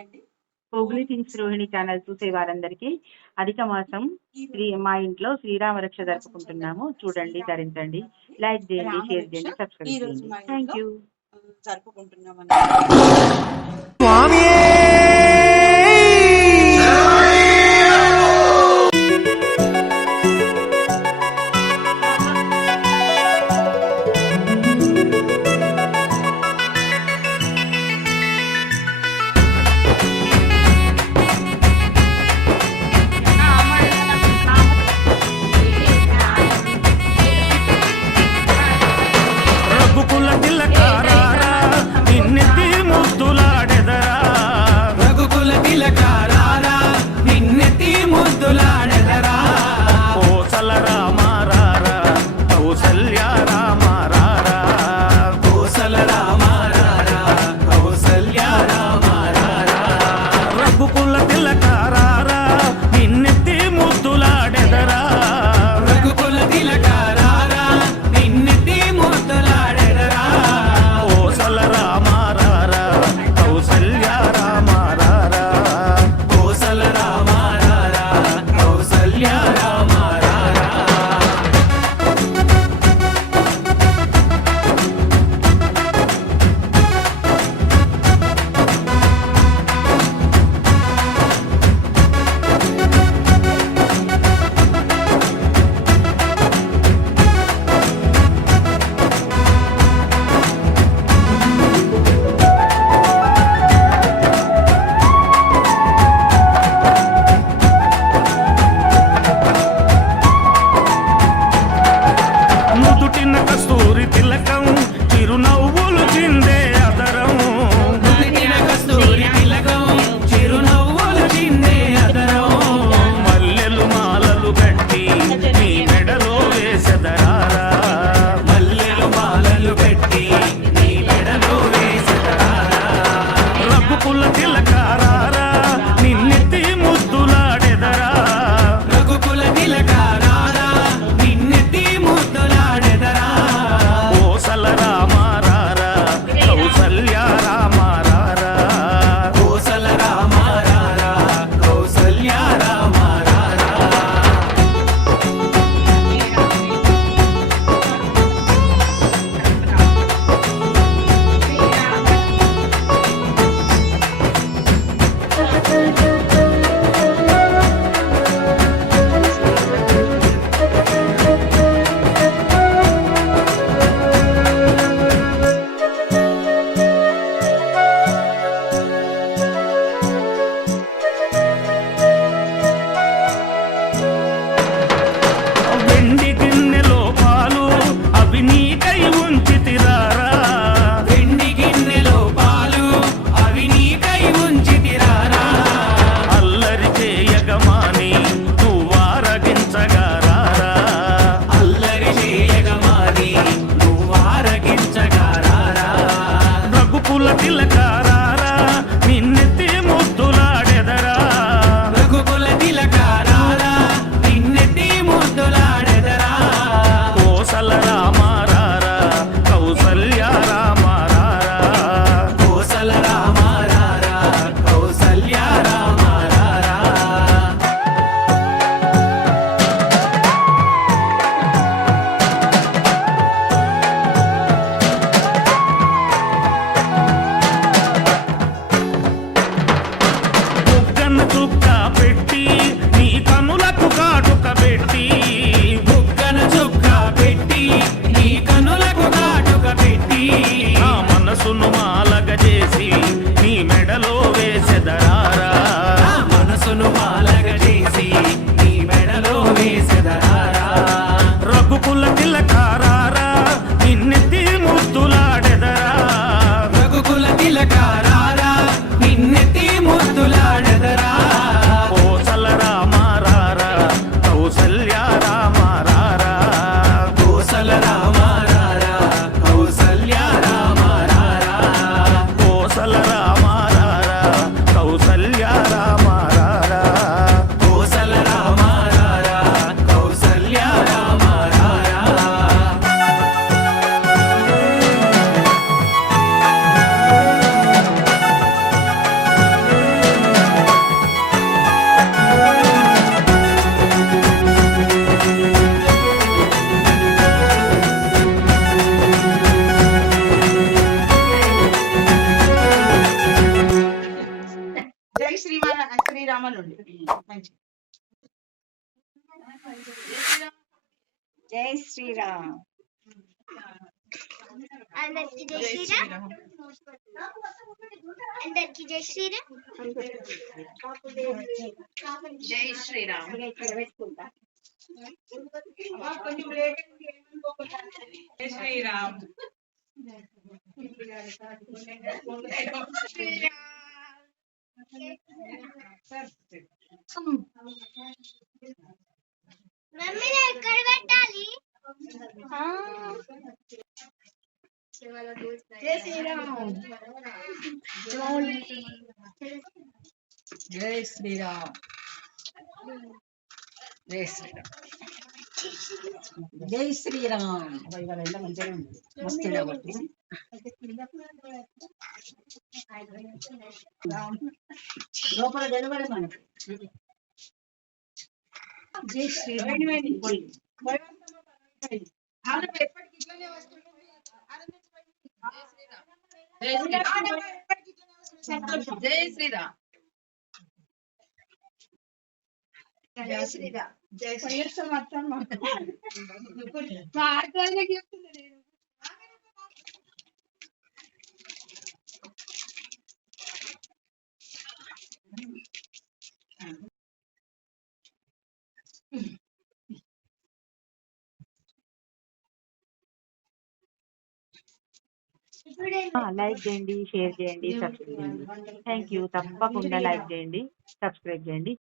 అండి. పోగులి things Rohini channel చూసే వారందరికీ అధిక మాసం మా ఇంట్లో శ్రీరామ రక్ష జరుపుకుంటున్నాము. చూడండి, ధరించండి, లైక్ చేయండి, షేర్ చేయండి, సబ్స్క్రైబ్ చేయండి. Thank you. జరుపుకుంటున్నామని శ్రీరామనుండి మంచి జై శ్రీరామ్. అందరికి జై శ్రీరామ్. అందరికి జై శ్రీరామ్. జై శ్రీరామ్. పెట్టుకుంటా. జై శ్రీరామ్. మమ్మీ ఎక్కడ పెట్టాలి? జై శ్రీరామ్. జై శ్రీరామ్. జై శ్రీరామ్. జై శ్రీరామ్. ఇవాళ ఎండ మంచిగా ఉంది. మస్తు ఎండ కొట్టింది. లోపల డెలివరీ మనకి. జై శ్రీరామ్. జై శ్రీరామ్. జై శ్రీరామ్. జై లైక్ చేయండి, షేర్ చేయండి, సబ్స్క్రైబ్ చేయండి. Thank you. తప్పకుండా లైక్ చేయండి, సబ్స్క్రైబ్ చేయండి.